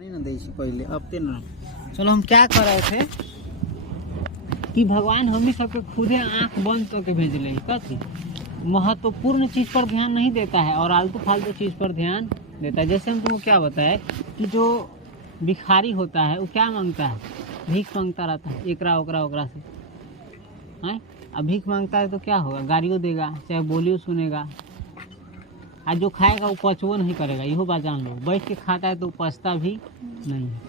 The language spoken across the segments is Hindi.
नहीं ना दी पहले अब ते ना। चलो हम क्या कर रहे थे कि भगवान हम ही सबके खुदे आंख बंद करके भेजले कथी महत्वपूर्ण चीज पर ध्यान नहीं देता है और आलतू फालतू चीज पर ध्यान देता है। जैसे हम तुमको क्या बताए कि जो भिखारी होता है वो क्या मांगता है, भीख मांगता रहता है एकरा ओकरा ओकरा से है। अब भीख मांगता है तो क्या होगा, गालियों देगा चाहे बोलियो सुनेगा। आज जो खाएगा वो पचवो नहीं करेगा, यहो बात जान लो। बैठ के खाता है तो पचता भी नहीं है।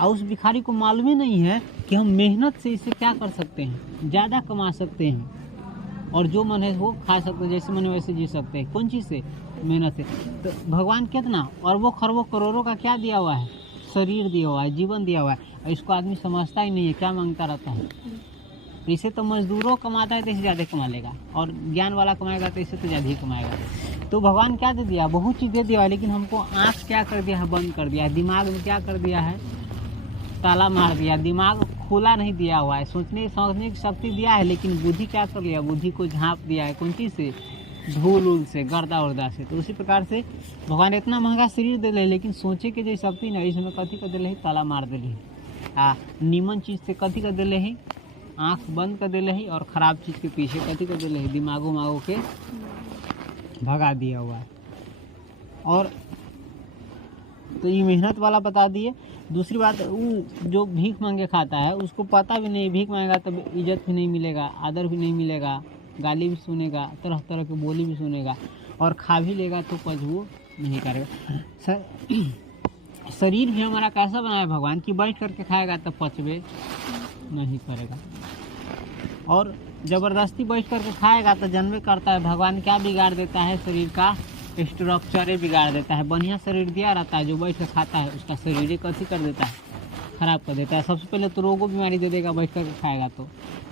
और उस भिखारी को मालूम ही नहीं है कि हम मेहनत से इससे क्या कर सकते हैं, ज़्यादा कमा सकते हैं और जो मन है वो खा सकते हैं, जैसे मन है वैसे जी सकते हैं। कौन चीज़ से, मेहनत से। तो भगवान कितना अरबों खरबों करोड़ों का क्या दिया हुआ है, शरीर दिया हुआ है, जीवन दिया हुआ है, और इसको आदमी समझता ही नहीं है, क्या मांगता रहता है। इसे तो मजदूरों कमाता है तो इसे ज़्यादा कमा लेगा, और ज्ञान वाला कमाएगा तो इसे तो ज़्यादा ही कमाएगा। तो भगवान क्या दे दिया, बहुत चीज़ दे दिया, लेकिन हमको आँख क्या कर दिया है, बंद कर दिया है। दिमाग में क्या कर दिया है, ताला मार दिया। दिमाग खुला नहीं दिया हुआ है, सोचने समझने की शक्ति दिया है, लेकिन बुद्धि क्या कर लिया, बुद्धि को झाँप दिया है। कौन चीज़ से, धूल उल से, गर्दा उर्दा से। तो उसी प्रकार से भगवान इतना महंगा शरीर दे ले, लेकिन सोचे के जो शक्ति नहीं, इसमें कथी कर दिले, ताला मार दिले। नीमन चीज़ से कथी कर दिले ही, आँख बंद कर दिले ही, और ख़राब चीज़ के पीछे कथी कर दिले ही, दिमागो मागो के भगा दिया हुआ है। और तो ये मेहनत वाला बता दिए। दूसरी बात, वो जो भीख मांगे खाता है उसको पता भी नहीं, भीख मांगेगा तब इज्जत भी नहीं मिलेगा, आदर भी नहीं मिलेगा, गाली भी सुनेगा, तरह तरह की बोली भी सुनेगा, और खा भी लेगा तो पचवो नहीं करेगा। शरीर भी हमारा कैसा बनाया भगवान कि बैठ करके खाएगा तो पचवे नहीं करेगा, और ज़बरदस्ती बैठ करके खाएगा तो जन्मे करता है। भगवान क्या बिगाड़ देता है, शरीर का स्ट्रक्चर बिगाड़ देता है। बढ़िया शरीर दिया रहता है, जो बैठ कर खाता है उसका शरीर कथी कर देता है, खराब कर देता है। सबसे पहले तो रोगों बीमारी दे देगा बैठ कर खाएगा तो।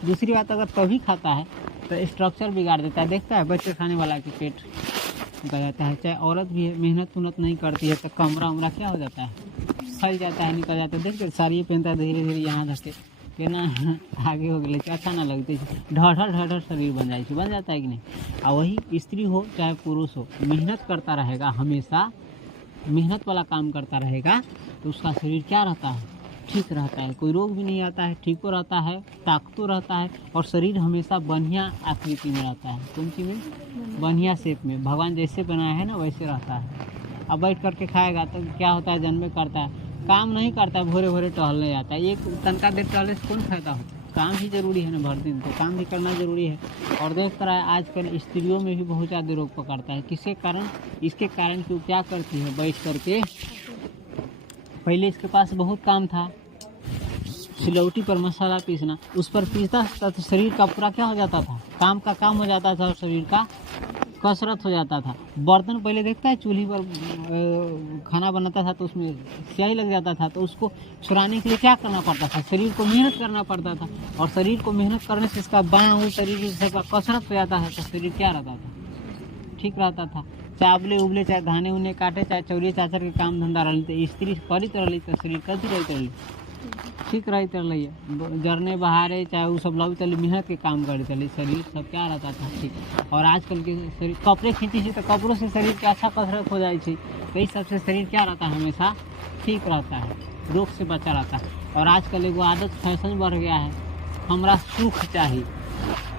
दूसरी बात, अगर तभी खाता है तो स्ट्रक्चर बिगाड़ देता है। देखता है बैठ कर खाने वाला के पेट निकल जाता है। चाहे औरत भी है, मेहनत उन्नत नहीं करती है तो कमरा उमरा क्या हो जाता है, फैल जाता है, निकल जाता है। देखते साड़ी पहनता है धीरे धीरे यहाँ धके के ना आगे हो गए, अच्छा ना लगते, ढढ़ ढढ़ शरीर बन जाता है कि नहीं। और वही स्त्री हो चाहे पुरुष हो, मेहनत करता रहेगा, हमेशा मेहनत वाला काम करता रहेगा तो उसका शरीर क्या रहता है, ठीक रहता है, कोई रोग भी नहीं आता है, ठीक हो रहता है, ताकतवर रहता है, और शरीर हमेशा बढ़िया आकृति में रहता है। कौन सी में, बढ़िया शेप में, भगवान जैसे बनाया है ना वैसे रहता है। अब बैठ करके खाएगा तो क्या होता है, जन्मे करता है, काम नहीं करता है, भोरे भोरे टहलने जाता है। एक तनका देर टहलने से कौन फायदा होता है, काम भी जरूरी है ना, भर दिन तो काम भी करना जरूरी है। और देख रहा है आजकल स्त्रियों में भी बहुत ज़्यादा रोग पकड़ता है। किसके कारण, इसके कारण कि वो क्या करती है, बैठ करके, पहले इसके पास बहुत काम था, सिलौटी पर मसाला पीसना, उस पर पीसता था तो शरीर का पूरा क्या हो जाता था, काम का काम हो जाता था, और शरीर का कसरत हो जाता था। बर्तन पहले देखता है चूल्ही पर खाना बनाता था तो उसमें स्याही लग जाता था, तो उसको छुड़ाने के लिए क्या करना पड़ता था, शरीर को मेहनत करना पड़ता था, और शरीर को मेहनत करने से इसका बाँह शरीर का कसरत हो जाता है, तो शरीर क्या रहता था, ठीक रहता था। चावले उबले, चाहे धाने उन्हें काटे, चाहे चौरी चाचर के काम धंधा रही, तो स्त्री करित रही तो शरीर कथी रहते रही, ठीक रहते रही है। जरने बहारे चाहे वो सब लवी तली मेहनत के काम करते रही, शरीर सब क्या रहता था, ठीक। और आजकल के शरीर कपड़े खींची से तो कपड़ों से शरीर के अच्छा कसरत हो जाए, तो इस सबसे शरीर क्या रहता है, हमेशा ठीक रहता है, रोग से बचा रहता है। और आजकल एगो आदत फैशन बढ़ गया है, हमरा सुख चाहिए,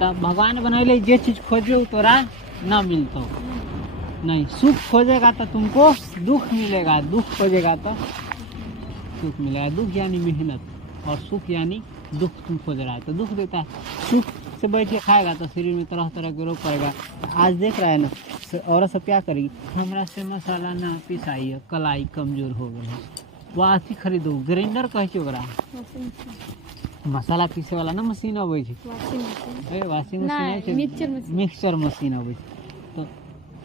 तब भगवान बनैले जे चीज़ खोजो तोरा ना मिलता नहीं। सुख खोजेगा तो तुमको दुख मिलेगा, दुख खोजेगा तो सुख मिलेगा। दुख यानी मेहनत, और सुख यानी दुख तुम खोज रहा है तो दुख देता है। सुख से बैठ के खाएगा तो शरीर में तरह तरह के रोग पड़ेगा। आज देख रहा है ना, औरत सब क्या करेगी, हमरा से मसाला ना पिसाई, कलाई कमजोर हो गई है, वह अथी खरीदो, ग्राइंडर कहे ओकरा, मसाला पीसे वाला ना मशीन अबै छै, वाशिंग मशीन, मिक्सचर मशीन अबै छै। तो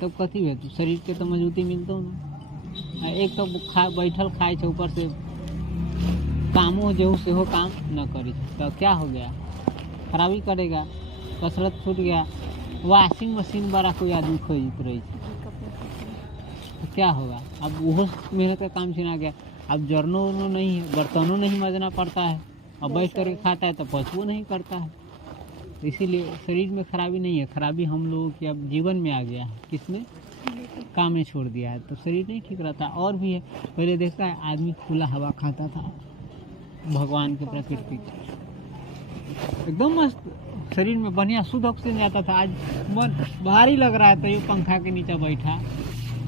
तब कथी हेतु, शरीर के तो मजबूती मिलतो ना। एक तो बैठल खाए छै, ऊपर से कामो जो से हो काम न करी, तो क्या हो गया, खराबी करेगा, कसरत छूट गया। वॉशिंग मशीन बड़ा कोई आदमी खोजत रही तो क्या होगा, अब वो मेहनत का काम छिना गया। अब जरनो उरनो नहीं है, बर्तनों नहीं मजना पड़ता है, अब बैठ करके खाता है तो पचवो नहीं करता है। तो इसीलिए शरीर में खराबी नहीं है, खराबी हम लोगों के अब जीवन में आ गया है। किसमें, काम में छोड़ दिया है, तो शरीर नहीं ठीक रहता। और भी है, पहले देखता है आदमी खुला हवा खाता था, भगवान के प्रकृति एकदम मस्त, शरीर में बढ़िया शुद्ध ऑक्सीजन जाता था। आज मन भारी लग रहा है तो ये पंखा के नीचे बैठा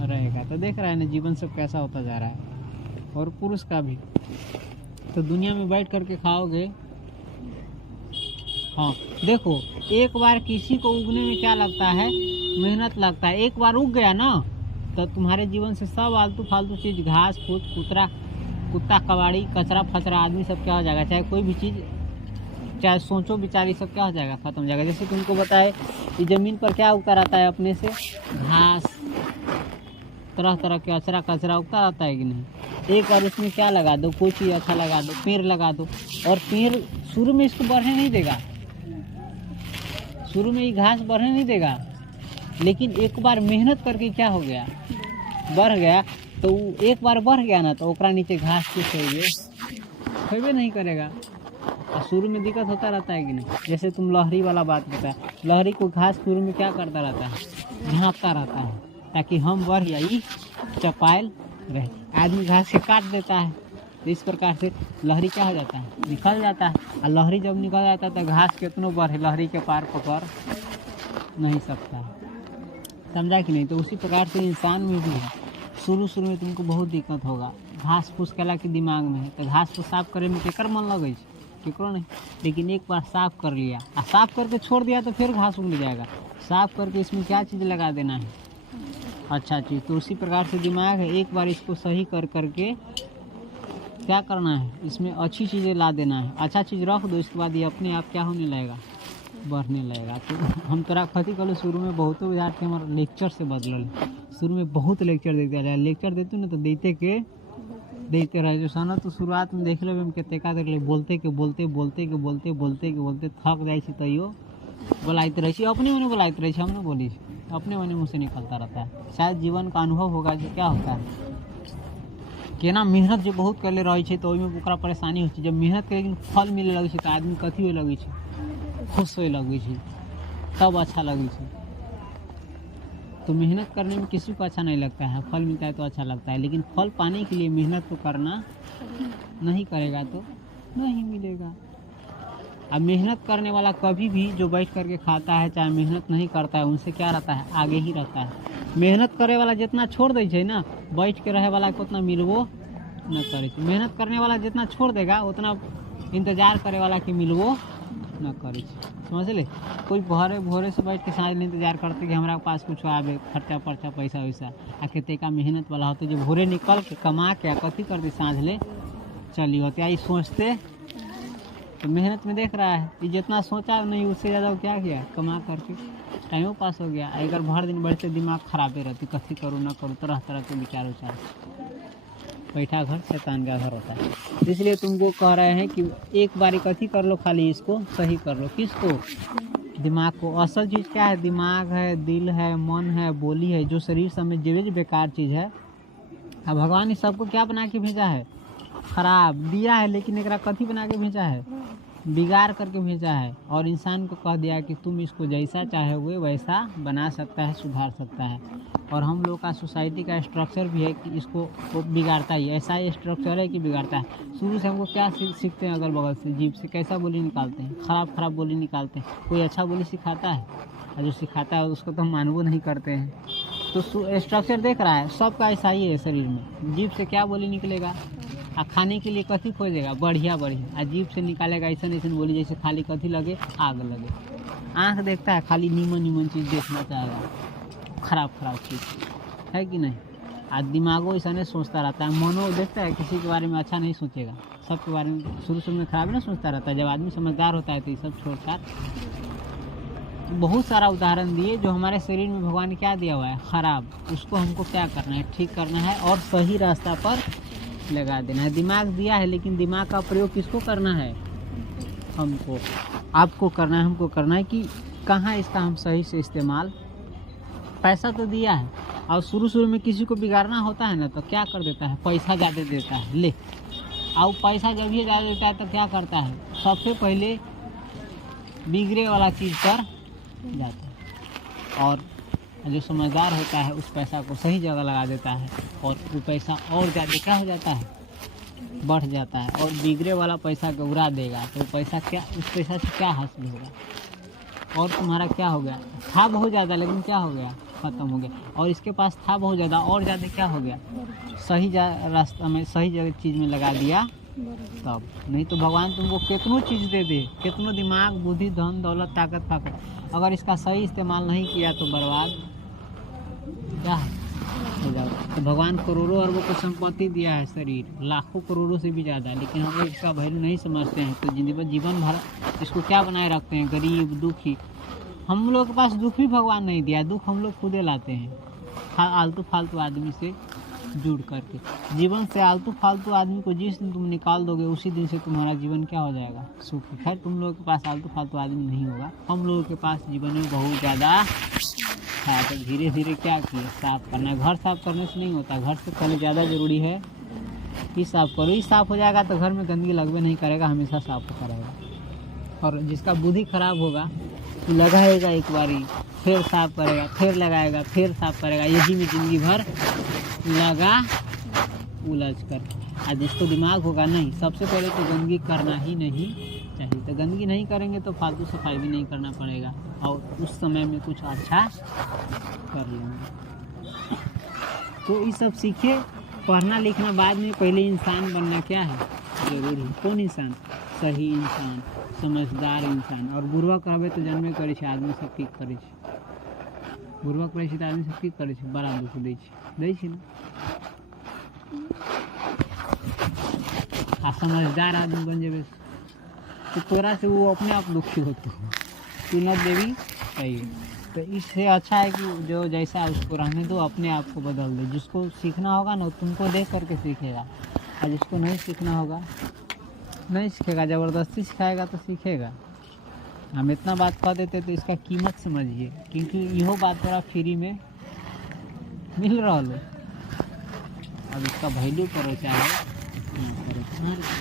रहेगा। तो देख रहा है ना जीवन सब कैसा होता जा रहा है, और पुरुष का भी। तो दुनिया में बैठ करके खाओगे। हाँ देखो, एक बार किसी को उगने में क्या लगता है, मेहनत लगता है। एक बार उग गया ना तो तुम्हारे जीवन से सब आलतू फालतू चीज़, घास फूस, कुत्ता कबाड़ी, कचरा फचरा, आदमी सब क्या हो जाएगा, चाहे कोई भी चीज़, चाहे सोचो विचारी, सब क्या हो जाएगा, खत्म हो जाएगा। जैसे तुमको बताए कि ज़मीन पर क्या उगता रहता है अपने से, घास, तरह तरह के कचरा उगता रहता है कि नहीं। एक बार उसमें क्या लगा दो, कोई चीज़ अच्छा लगा दो, पेड़ लगा दो, और पेड़ शुरू में इसको बढ़ने नहीं देगा, शुरू में ये घास बढ़ने नहीं देगा, लेकिन एक बार मेहनत करके क्या हो गया, बढ़ गया। तो एक बार बढ़ गया ना तो ओकरा नीचे घास कुछ होबे नहीं करेगा। और शुरू में दिक्कत होता रहता है कि नहीं। जैसे तुम लहरी वाला बात बताया, लहरी को घास शुरू में क्या करता रहता है, झाँपता रहता है ताकि हम बढ़ जाइए, चपायल रहे। आदमी घास से काट देता है, तो इस प्रकार से लहरी क्या हो जाता है, निकल जाता है। और लहरी जब निकल जाता है तो घास कितनों बढ़े, लहरी के पार पकड़ नहीं सकता, समझा कि नहीं। तो उसी प्रकार से इंसान में भी है, शुरू में तुमको बहुत दिक्कत होगा। घास फूस कला के दिमाग में है, तो घास को साफ करे में केकर मन लगे, केकरो नहीं। लेकिन एक बार साफ कर लिया, और साफ करके छोड़ दिया तो फिर घास उग जाएगा। साफ करके इसमें क्या चीज़ लगा देना है, अच्छा चीज़। तो उसी प्रकार से दिमाग है, एक बार इसको सही कर करके क्या करना है, इसमें अच्छी चीज़ें ला देना है। अच्छा चीज़ रख दो, इसके बाद ये अपने आप क्या होने लगेगा, बढ़ने लगेगा। तो हम तोरा कथी कहलो, शुरू में बहुत विद्यार्थी हमारे लेक्चर से बदल, शुरू में बहुत लेक्चर देते रहे, लेक्चर देते ना तो देते रहे जो सन। तो शुरुआत में देख लो हम कितने का देख ले, बोलते थक जाए तैयो बोलाते रहे, अपने मने बोलाते रहे, हम ना बोली, अपने मने मुँह से निकलता रहता है। शायद जीवन का अनुभव होगा कि क्या होता है, केना मेहनत जो बहुत कर ले रही है तो ओहिमे ओकरा परेशानी होती है। जब मेहनत करे लेकिन फल मिले लगे तो आदमी कथी होए लगे, खुश होए लगे, तब अच्छा लगे। तो मेहनत करने में किसी को अच्छा नहीं लगता है, फल मिलता है तो अच्छा लगता है। लेकिन फल पाने के लिए मेहनत तो करना नहीं करेगा तो नहीं मिलेगा। अब मेहनत करने वाला कभी भी जो बैठ करके खाता है, चाहे मेहनत नहीं करता है, उनसे क्या रहता है, आगे ही रहता है। मेहनत करे वाला जितना छोड़ दे है ना, बैठ के रहे वाला को उतना मिलबो न करे। मेहनत करने वाला जितना छोड़ देगा उतना इंतजार करे वाला के मिलबो न करे, समझ ले। कोई भोरे से बैठ के साँझ में इंतजार करते कि हमारा पास कुछ आवे, खर्चा पर्चा पैसा वैसा। आखिर तेका मेहनत वाला होते जो भोरे निकल के कमा के कथी करते, साँझ ले चली होते। आई सोचते तो मेहनत में देख रहा है, ये जितना सोचा नहीं उससे ज़्यादा क्या किया, कमा करके टाइम पास हो गया। अगर भर दिन बैठते दिमाग खराबे रहती, कथी करूँ ना करूँ, तरह तरह के विचार। बैठा घर शैतान का घर होता है। इसलिए तुमको कह रहे हैं कि एक बारी कथी कर लो, खाली इसको सही कर लो। किसको, दिमाग को। असल चीज़ क्या है, दिमाग है, दिल है, मन है, बोली है, जो शरीर सब में जो बेकार चीज़ है। अब भगवान ने सबको क्या बना के भेजा है, खराब दिया है, लेकिन एक कथी बना के भेजा है, बिगाड़ करके भेजा है। और इंसान को कह दिया कि तुम इसको जैसा चाहोगे वैसा बना सकता है, सुधार सकता है। और हम लोग का सोसाइटी का स्ट्रक्चर भी है कि इसको वो बिगाड़ता ही, ऐसा ही स्ट्रक्चर है कि बिगाड़ता है। शुरू से हमको क्या सीखते हैं, अगल बगल से, जीभ से कैसा बोली निकालते हैं, खराब बोली निकालते हैं। कोई अच्छा बोली सिखाता है, और जो सिखाता है उसको तो हम मानवो नहीं करते हैं। तो स्ट्रक्चर देख रहा है, सबका ऐसा ही है शरीर में। जीभ से क्या बोली निकलेगा, आ खाने के लिए कथी खोजेगा, बढ़िया। अजीब से निकालेगा ऐसा बोली जैसे खाली कथी लगे, आग लगे। आँख देखता है खाली नीमन चीज़ देखना चाहेगा, खराब चीज़ है कि नहीं। आज दिमागो ऐसा नहीं सोचता रहता है। मनो देखता है किसी के बारे में अच्छा नहीं सोचेगा, सबके बारे में शुरू में खराब नहीं सोचता रहता है। जब आदमी समझदार होता है तो ये सब छोड़कर बहुत सारा उदाहरण दिए जो हमारे शरीर में भगवान ने क्या दिया हुआ है, खराब। उसको हमको क्या करना है, ठीक करना है और सही रास्ता पर लगा देना है। दिमाग दिया है, लेकिन दिमाग का प्रयोग किसको करना है, हमको, आपको करना है, हमको करना है कि कहाँ इसका हम सही से इस्तेमाल। पैसा तो दिया है, और शुरू में किसी को बिगाड़ना होता है ना तो क्या कर देता है, पैसा ज़्यादा देता है, ले। और पैसा जब भी ज़्यादा देता है तो क्या करता है, सबसे पहले बिगड़े वाला चीज़ पर जाता है। और जो समझदार होता है उस पैसा को सही जगह लगा देता है और वो पैसा और ज़्यादा क्या हो जाता है, बढ़ जाता है। और बिगड़े वाला पैसा को उड़ा देगा तो पैसा क्या, उस पैसा से क्या हासिल होगा, और तुम्हारा क्या हो गया, था बहुत ज़्यादा लेकिन क्या हो गया, ख़त्म हो गया। और इसके पास था बहुत ज़्यादा और ज़्यादा क्या हो गया, सही रास्ता में सही जगह चीज़ में लगा दिया तब। नहीं तो भगवान तुमको कितनों चीज़ दे दे, कितनों दिमाग, बुद्धि, धन, दौलत, ताकत फाकत, अगर इसका सही इस्तेमाल नहीं किया तो बर्बाद क्या हो जाएगा। तो भगवान करोड़ों अरबों को संपत्ति दिया है, शरीर लाखों करोड़ों से भी ज़्यादा, लेकिन हम लोग इसका वैल्यू नहीं समझते हैं। तो जीवन भर इसको क्या बनाए रखते हैं, गरीब दुखी। हम लोग के पास दुख भी भगवान नहीं दिया, दुख हम लोग खुदे लाते हैं आलतू फालतू आदमी से जुड़ करके। जीवन से आलतू फालतू आदमी को जिस दिन तुम निकाल दोगे उसी दिन से तुम्हारा जीवन क्या हो जाएगा, सुख। खैर तुम लोगों के पास आलतू फालतू आदमी नहीं होगा, हम लोगों के पास जीवन में बहुत ज़्यादा है। तो धीरे धीरे क्या किए, साफ करना। घर साफ करने से नहीं होता, घर से पहले ज़्यादा ज़रूरी है कि साफ करो। ये साफ हो जाएगा तो घर में गंदगी लगवे नहीं करेगा, हमेशा साफ होता रहेगा। और जिसका बुद्धि खराब होगा लगाएगा एक बारी, फिर साफ करेगा, फिर लगाएगा, फिर साफ करेगा, यही में ज़िंदगी भर लगा उलझ कर। और जिसको दिमाग होगा नहीं, सबसे पहले तो गंदगी करना ही नहीं चाहिए। तो गंदगी नहीं करेंगे तो फालतू सफाई भी नहीं करना पड़ेगा और उस समय में कुछ अच्छा कर लेंगे। तो ये सब सीखे, पढ़ना लिखना बाद में, पहले इंसान बनना क्या है जरूरी है। कौन इंसान, सही इंसान, समझदार इंसान। और बुर्बक कहबे तो जन्मे करे छे आदमी सब ठीक करे छे, बुर्बक रहे तो आदमी सब ठीक करे छे, बड़ा दुख दै छे ना। आ समझदार आदमी बन जाबे तो तोरा से वो अपने आप दुखी होते हो, तू न देवी चाहिए। तो इससे अच्छा है कि जो जैसा उसको रहने दो, अपने आप को बदल दो। जिसको सीखना होगा ना तुमको देख करके सीखेगा, और जिसको नहीं सीखना होगा नहीं सीखेगा, ज़बरदस्ती सिखाएगा तो सीखेगा। हम इतना बात कह देते तो इसका कीमत समझिए, क्योंकि यहो बात थोड़ा फ्री में मिल रहा लो। अब इसका वैल्यू करो, चाहे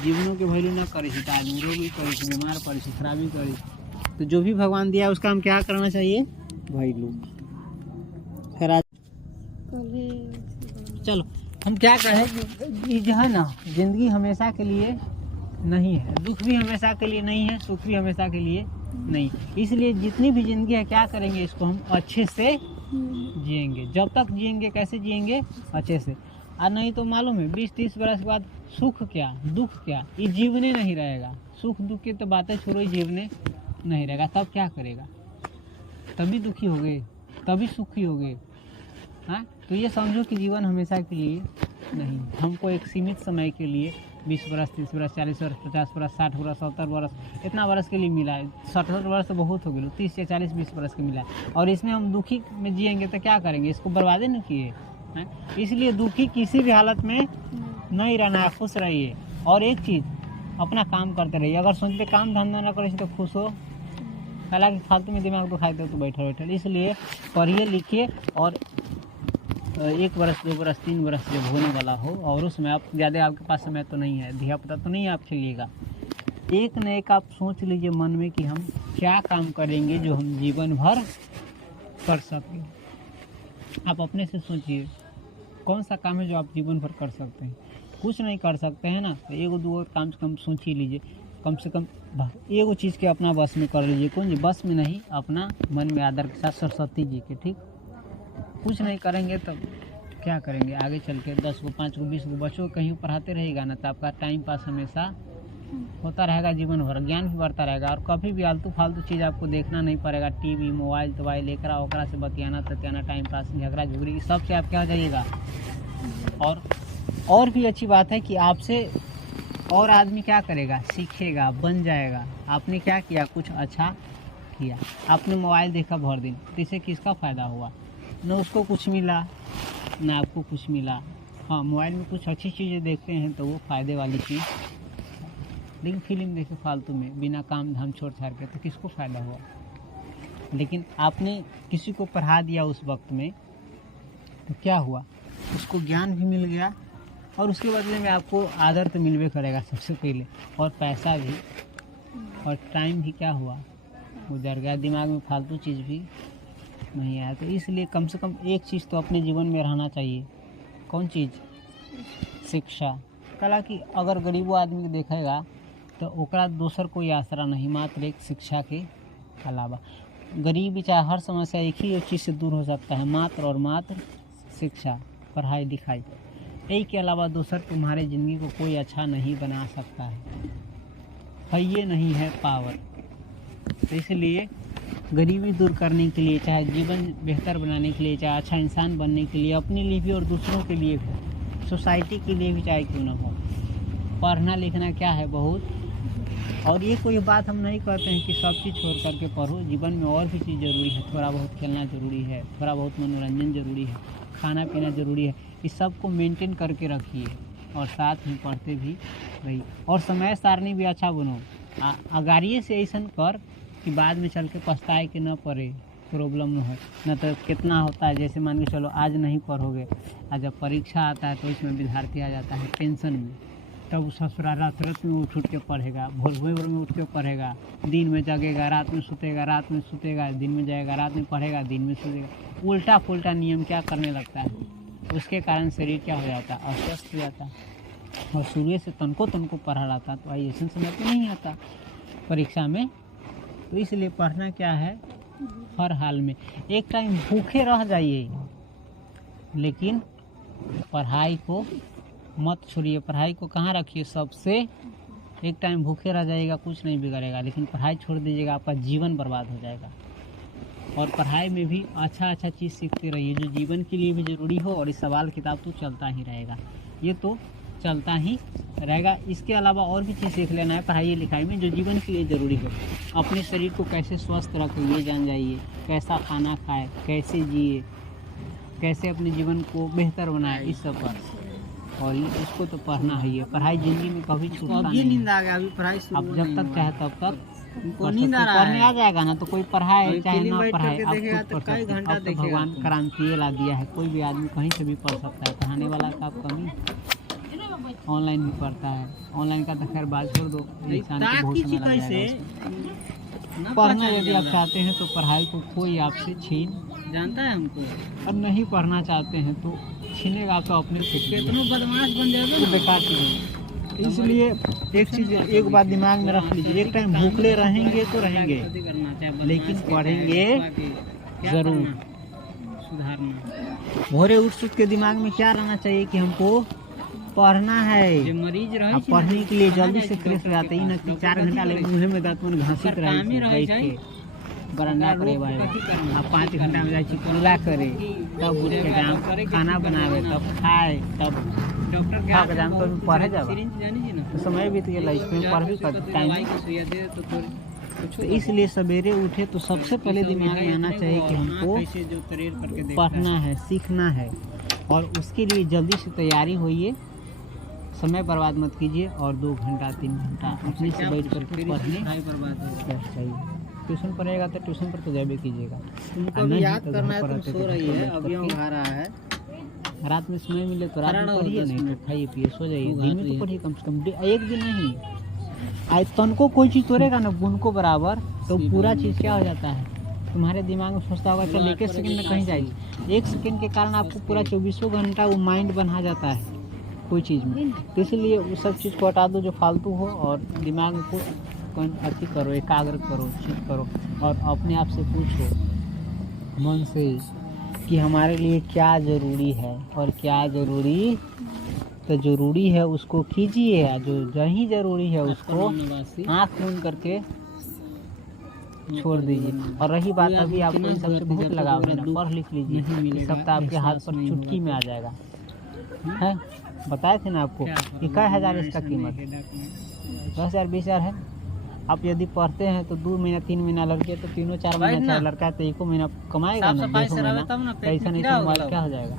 जीवनों के वैल्यू ना करे तो आदमी रोगी करे, बीमार पड़े, खराबी करे। तो जो भी भगवान दिया उसका हम क्या करना चाहिए, वैल्यू। फिर आज चलो हम क्या कहें कि जो है ना, जिंदगी हमेशा के लिए नहीं है, दुख भी हमेशा के लिए नहीं है, सुख भी हमेशा के लिए नहीं। इसलिए जितनी भी जिंदगी है क्या करेंगे, इसको हम अच्छे से जिएंगे। जब तक जिएंगे कैसे जिएंगे, अच्छे से। और नहीं तो मालूम है 20-30 बरस के बाद सुख क्या दुख क्या, ये जीवने नहीं रहेगा। सुख दुख की तो बातें छोड़ो, ये जीवने नहीं रहेगा। तब क्या करेगा, तभी दुखी हो गए, तभी सुखी हो गए। हाँ, तो ये समझो कि जीवन हमेशा के लिए नहीं, हमको एक सीमित समय के लिए 20 बरस, 30 बरस, 40 बरस, 50 बरस, 60 बरस, 70 बरस, इतना बरस के लिए मिला है। 60 बरस तो बहुत हो गए, 30 या 40, 20 बरस के मिला है। और इसमें हम दुखी में जिएंगे तो क्या करेंगे, इसको बर्बादे नहीं किए। इसलिए दुखी किसी भी हालत में नहीं रहना है, खुश रहिए। और एक चीज़, अपना काम करते रहिए। अगर सोचते काम धंधा ना करे तो खुश हो, हालांकि फालतू में दिमाग दुखाई दो तो बैठे बैठे। इसलिए पढ़िए लिखिए, और 1 बरस 2 बरस 3 बरस जब होने वाला हो, और उसमें आप ज़्यादा आपके पास समय तो नहीं है, धियापुता तो नहीं आप खेलिएगा, एक न एक आप सोच लीजिए मन में कि हम क्या काम करेंगे जो हम जीवन भर कर सकें। आप अपने से सोचिए कौन सा काम है जो आप जीवन भर कर सकते हैं। कुछ नहीं कर सकते हैं ना, तो 1-2 काम से कम सोच ही लीजिए। कम से कम एगो चीज़ के अपना बस में कर लीजिए। कौन जी, बस में नहीं, अपना मन में आदर के साथ सरस्वती जी के। ठीक, कुछ नहीं करेंगे तो क्या करेंगे आगे चल के। 10 गो 5 गो 20 गो बच्चों को कहीं पढ़ाते रहेगा ना, तो आपका टाइम पास हमेशा होता रहेगा, जीवन भर ज्ञान भी बढ़ता रहेगा। और कभी भी आलतू फालतू चीज़ आपको देखना नहीं पड़ेगा, टीवी मोबाइल तोबाइल एकरा ओकरा से बतियाना ततियाना, टाइम पास, झगड़ा झुगड़ी, सब से आप क्या हो जाइएगा। और भी अच्छी बात है कि आपसे और आदमी क्या करेगा, सीखेगा, बन जाएगा। आपने क्या किया, कुछ अच्छा किया। आपने मोबाइल देखा भर दिन, तो इससे किसका फ़ायदा हुआ, न उसको कुछ मिला न आपको कुछ मिला। हाँ, मोबाइल में कुछ अच्छी चीज़ें देखते हैं तो वो फ़ायदे वाली चीज़, लेकिन फिल्म देखे फालतू में बिना काम धाम छोड़ छाड़ के, तो किसको फ़ायदा हुआ। लेकिन आपने किसी को पढ़ा दिया उस वक्त में, तो क्या हुआ, उसको ज्ञान भी मिल गया, और उसके बदले में आपको आदर तो मिलवे करेगा सबसे पहले, और पैसा भी, और टाइम भी क्या हुआ, गुजर गया। दिमाग में फालतू चीज़ भी नहीं आया। तो इसलिए कम से कम एक चीज़ तो अपने जीवन में रहना चाहिए। कौन चीज़? शिक्षा। कला कि अगर गरीबो आदमी के देखेगा तो ओकरा दोसर कोई आसरा नहीं, मात्र एक शिक्षा के अलावा। गरीबी चाहे हर समस्या एक ही चीज़ से दूर हो सकता है, मात्र और मात्र शिक्षा, पढ़ाई लिखाई। यही के अलावा दूसर तुम्हारे ज़िंदगी को कोई अच्छा नहीं बना सकता है। ये नहीं है पावर। तो इसलिए गरीबी दूर करने के लिए, चाहे जीवन बेहतर बनाने के लिए, चाहे अच्छा इंसान बनने के लिए, अपने लिए भी और दूसरों के लिए भी, सोसाइटी के लिए भी चाहे क्यों ना हो, पढ़ना लिखना क्या है बहुत। और ये कोई बात हम नहीं कहते हैं कि सब चीज़ छोड़ करके पढ़ो। जीवन में और भी चीज़ ज़रूरी है। थोड़ा बहुत खेलना ज़रूरी है, थोड़ा बहुत मनोरंजन ज़रूरी है, खाना पीना ज़रूरी है। इस सब को मेंटेन करके रखिए और साथ में पढ़ते भी रहिए। और समय सारणी भी अच्छा बनो। अगाड़िए से ऐसा कर कि बाद में चल के पछताए कि न पढ़े, प्रॉब्लम न हो। न तो कितना होता है, जैसे मान के चलो आज नहीं पढ़ोगे, आज जब परीक्षा आता है तो इसमें विद्यार्थी आ जाता है टेंशन में, तब ससुराल रात में उठ के पढ़ेगा, भोर में उठ के पढ़ेगा, दिन में जगेगा, रात में सुतेगा, दिन में जाएगा, रात में पढ़ेगा, दिन में सोएगा। उल्टा पुल्टा नियम क्या करने लगता है, उसके कारण शरीर क्या हो जाता है, अस्वस्थ हो जाता है। और शुरू से तनको पढ़ा रहता तो आई ऐसा समय तो नहीं आता परीक्षा में। तो इसलिए पढ़ना क्या है, हर हाल में। एक टाइम भूखे रह जाइए लेकिन पढ़ाई को मत छोड़िए। पढ़ाई को कहाँ रखिए सबसे। एक टाइम भूखे रह जाइएगा, कुछ नहीं बिगड़ेगा, लेकिन पढ़ाई छोड़ दीजिएगा, आपका जीवन बर्बाद हो जाएगा। और पढ़ाई में भी अच्छा चीज़ सीखते रहिए जो जीवन के लिए भी ज़रूरी हो। और इस सवाल किताब तो चलता ही रहेगा, ये तो चलता ही रहेगा। इसके अलावा और भी चीज़ सीख लेना है पढ़ाई लिखाई में जो जीवन के लिए ज़रूरी हो। अपने शरीर को कैसे स्वस्थ रखें ये जान जाइए, कैसा खाना खाए, कैसे जिए, कैसे अपने जीवन को बेहतर बनाए, इस सब पर। और इसको तो पढ़ना है। ये पढ़ाई ज़िंदगी में कभी छूटता नहीं। नींद आ गया, अभी पढ़ाई अब जब तक चाहे तब तक नींद आ रहा है। पढ़ने आ जाएगा ना, तो कोई पढ़ाए चाहे ना पढ़ाए, आप देखेगा खुद तो पढ़ कई सकते हैं। घंटा अब तो देखेगा। भगवान क्रांति ला दिया है, कोई भी आदमी कहीं से भी पढ़ सकता है। पढ़ाने वाला का आप कमी, ऑनलाइन भी पढ़ता है। ऑनलाइन का तो खैर बात छोड़ दो, इंसान को बहुत समय लग जाएगा। पढ़ना यदि आप चाहते हैं तो पढ़ाई को कोई आपसे छीन जानता है हमको। और नहीं पढ़ना चाहते हैं तो छीनेगा आप तो अपने से। कितना बदमाश बन जाएगा ना। बेकार चीज़। इसलिए एक चीज़, एक बात दिमाग में रख लीजिए, एक टाइम भूखले रहेंगे तो रहेंगे, लेकिन पढ़ेंगे ज़रूर। सुधारना। भोरे उठ के दिमाग में क्या रहना चाहिए कि हमको पढ़ना है। जो मरीज रहे अब पढ़ने के लिए जल्दी से फ्रेश हो जाते हैं, न कि 4 घंटा ले मुँह में दाँत में घसीट रहे बैठ के बरंडा पर आप 5 घंटा में जाए कुल्ला करे, तब उठ के जाम खाना बनावे, तब खाए, तब डॉक्टर खा के जाम तो पढ़े जाओ। ना तो समय बीत गया, इसमें पढ़ भी कर टाइम। तो इसलिए सवेरे उठे तो सबसे पहले दिमाग में आना चाहिए कि हमको पढ़ना है, सीखना है। और उसके लिए जल्दी से तैयारी होइए, समय बर्बाद मत कीजिए। और 2 घंटा 3 घंटा अपने से बैठ करके पढ़ने चाहिए। ट्यूशन पढ़ेगा तो ट्यूशन पर तो जाबे कीजिएगा। तुमको भी याद करना है, तुम सो रही है, अभी उठा रहा है। रात में समय मिले तो रात में पढ़िए, नहीं तो खाइए पिए सो जाइए। दिन में तो पढ़िए कम से कम, एक दिन नहीं। आज तन को कोई चीज़ तोड़ेगा ना गुण को बराबर, तो पूरा चीज़ क्या हो जाता है, तुम्हारे दिमाग में सोचता होगा चल 1 सेकंड में कहीं जाए। 1 सेकंड के कारण आपको पूरा 24 घंटा वो माइंड बना जाता है कोई चीज़ में। तो इसलिए उस सब चीज़ को हटा दो जो फालतू हो, और दिमाग को अति करो, एकाग्र करो, चित करो। और अपने आप से पूछो मन से कि हमारे लिए क्या ज़रूरी है और क्या ज़रूरी तो ज़रूरी है उसको कीजिए। जो नहीं ज़रूरी है उसको आँख मूंद करके छोड़ दीजिए। और रही बात अभी आपको इन सबसे बहुत लगाव है ना, पढ़ लिख लीजिए, इस सप्ताह आपके हाथ पर चुटकी में आ जाएगा। है बताए थे ना आपको कि कई हज़ार इसका कीमत, 10,000 20,000 है। आप यदि पढ़ते हैं तो 2 महीना 3 महीना लड़के तो 3-4 महीना, चाहे लड़का है तो 1 महीना कमाएगा ना, 2 महीना पैसा नहीं तो मोबाइल क्या हो जाएगा।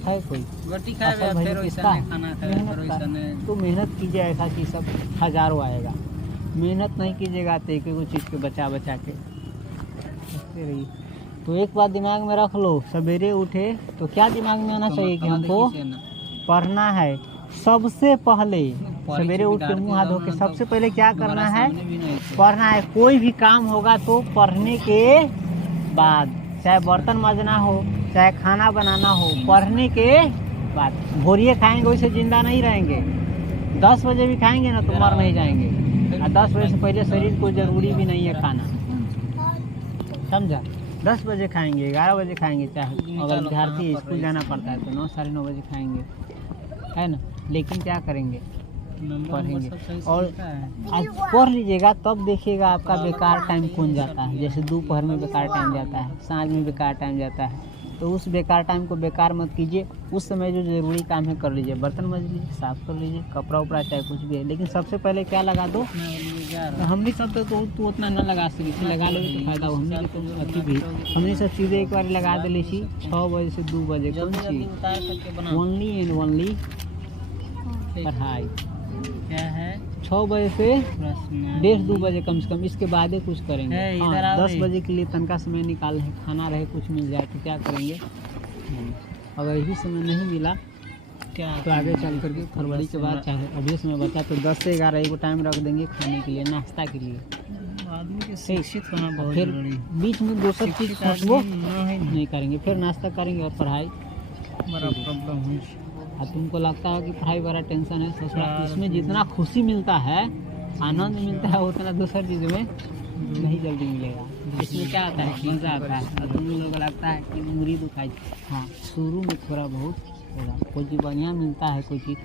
है कोई असल भाई किसका मेहनत, तो मेहनत कीजिए ऐसा कि सब हज़ारों आएगा। मेहनत नहीं कीजिएगा तो एक चीज़ के बचा के रखते रहिए। तो एक बात दिमाग में रख लो, सवेरे उठे तो क्या दिमाग में आना चाहिए कि हमको पढ़ना है। सबसे पहले सवेरे उठ के मुँह हाथ धो के सबसे पहले क्या करना है, पढ़ना है। कोई भी काम होगा तो पढ़ने के बाद। चाहे बर्तन मांजना हो, चाहे खाना बनाना हो, पढ़ने के बाद भोरिए खाएंगे वैसे जिंदा नहीं रहेंगे। 10 बजे भी खाएंगे ना तो मर नहीं जाएंगे। और 10 बजे से पहले शरीर को जरूरी भी नहीं है खाना, समझा। 10 बजे खाएंगे, 11 बजे खाएंगे, चाहे अगर विद्यार्थी स्कूल जाना पड़ता है तो 9 साढ़े 9 बजे खाएंगे, है ना। लेकिन क्या करेंगे, पढ़ेंगे। और आज पढ़ लीजिएगा तब देखिएगा आपका बेकार टाइम कौन जाता है। जैसे दोपहर में बेकार टाइम जाता है, सांझ में बेकार टाइम जाता है, तो उस बेकार टाइम को बेकार मत कीजिए। उस समय जो ज़रूरी काम है कर लीजिए, बर्तन मज लीजिए, साफ़ कर लीजिए, कपड़ा उपड़ा चाहे कुछ भी है, लेकिन सबसे पहले क्या लगा दो। हमने सब तो उतना न लगा सके, लगा लेंगे तो फायदा हो। हमने तो अति भी हमने सब चीज़ें एक बार लगा दिले 6 बजे से 2 बजे कौन सी ओनली एंड ओनली पढ़ाई क्या है 6 बजे से 1:30-2 बजे कम से कम, इसके बाद ही कुछ करेंगे। हाँ, 10 बजे के लिए तनका समय निकाल रहे, खाना रहे कुछ मिल जाए तो क्या करेंगे। अगर यही समय नहीं मिला क्या तो आगे चल करके फरवरी के बाद चाहे अभी समय बचा तो 10 से 11 एक टाइम रख देंगे खाने के लिए, नाश्ता के लिए। आदमी के शिक्षित होना बहुत फिर जरूरी है। बीच में दूसरी चीज़ सोचबो नहीं करेंगे, फिर नाश्ता करेंगे और पढ़ाई बड़ा प्रॉब्लम है। और तुमको लगता है कि पढ़ाई बड़ा टेंशन है, सोचना इसमें जितना खुशी मिलता है, आनंद मिलता है, उतना दूसरी चीज़ में नहीं जल्दी मिलेगा। इसमें क्या आता है, मज़ा आता है। और तुम लोग लगता है कि मुरी दुखाई, हाँ शुरू में थोड़ा बहुत होगा। कोई चीज़ बढ़िया मिलता है, कोई चीज़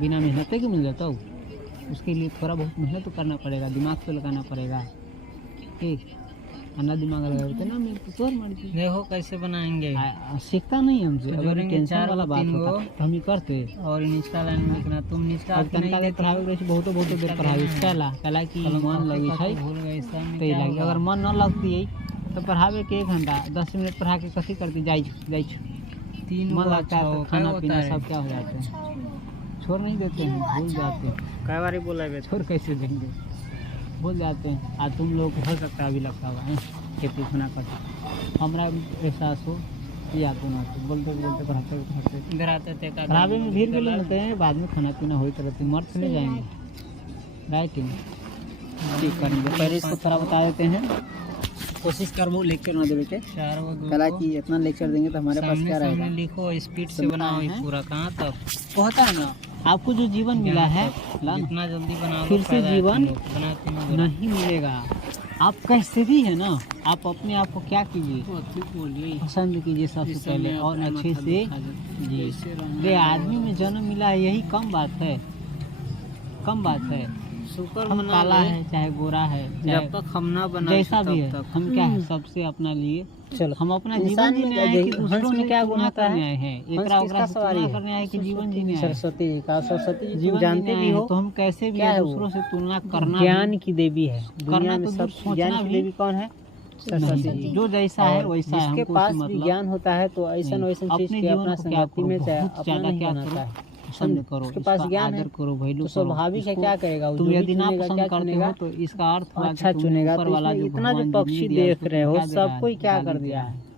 बिना मेहनत के मिल जाता हो, उसके लिए थोड़ा बहुत मेहनत तो करना पड़ेगा, दिमाग तो लगाना पड़ेगा। ठीक, अन्ना दिमाग लगा तो ना मिलती तो मर्जी। देखो कैसे बनाएंगे, सीखता नहीं हमसे। अगर टेंशन वाला बात होता तो हम ही करते। और निचला लाइन में लिखना, तुम निचला अब तनका के पढ़ावे रहे छी, बहुत देर पढ़ावे कला की मन लगे छै भूल गए ते लगी। अगर मन न लगती है तो पढ़ावे के 1 घंटा 10 मिनट पढ़ा के कथी करती जाई 3 मन लगता है, तो खाना पीना सब क्या हो जाता है, छोड़ नहीं देते हैं, भूल जाते हैं। कई बार बोला छोड़ कैसे देंगे, भूल जाते हैं। आज तुम लोग हो सकता है अभी लगता हुआ है खेती खुना करते, हमारा एहसास हो या तो ना तो बोलते बोलते पढ़ाते इधर आते थे खराबे में भीड़ भी लेते हैं, बाद में खाना पीना हो रहते, मर चले जाएंगे। राइट, ठीक करेंगे। पहले इसको थोड़ा बता देते हैं, कोशिश कर वो लेक्चर ना देवे के कला की इतना लेक्चर देंगे तो हमारे पास क्या रहेगा। लिखो स्पीड से बनाओ पूरा, कहाँ तक वो होता है ना, आपको जो जीवन मिला है इतना जल्दी बनाओ फिर से जीवन नहीं मिलेगा। आप कैसे भी है ना, आप अपने आप को क्या कीजिए, पसंद कीजिए सबसे पहले और अच्छे से जी। ये आदमी में जन्म मिला है, यही कम बात है, कम बात है। शुक्र हम काला है चाहे गोरा है, जब तक हम ना बना जैसा भी है, हम क्या है सबसे अपना लिए। चलो हम अपना जीवन जीने आए कि दूसरों से क्या गुनाह करने आए हैं, एकरा ओकरा से तुलना करने आए कि जीवन जीने आए। सरस्वती जी का, सरस्वती जी जीवन जानते भी हो तो हम कैसे भी दूसरों से तुलना करना, ज्ञान की देवी है, करना तो सब ज्ञान की देवी कौन है, सरस्वती जी। जो जैसा है वैसा है, जिसके पास भी ज्ञान होता है तो ऐसा वैसा चीज के अपना संगति में ज्यादा क्या बनाता है, पसंद करो, उसके पास ज्ञान है करो, वैल्यू स्वाभाविक है। क्या करेगा तुम, यदि ना पसंद करते हो तो इसका अर्थ अच्छा चुनेगा। ऊपर वाला जो इतना जो पक्षी देख रहे हो सबको क्या कर दिया है,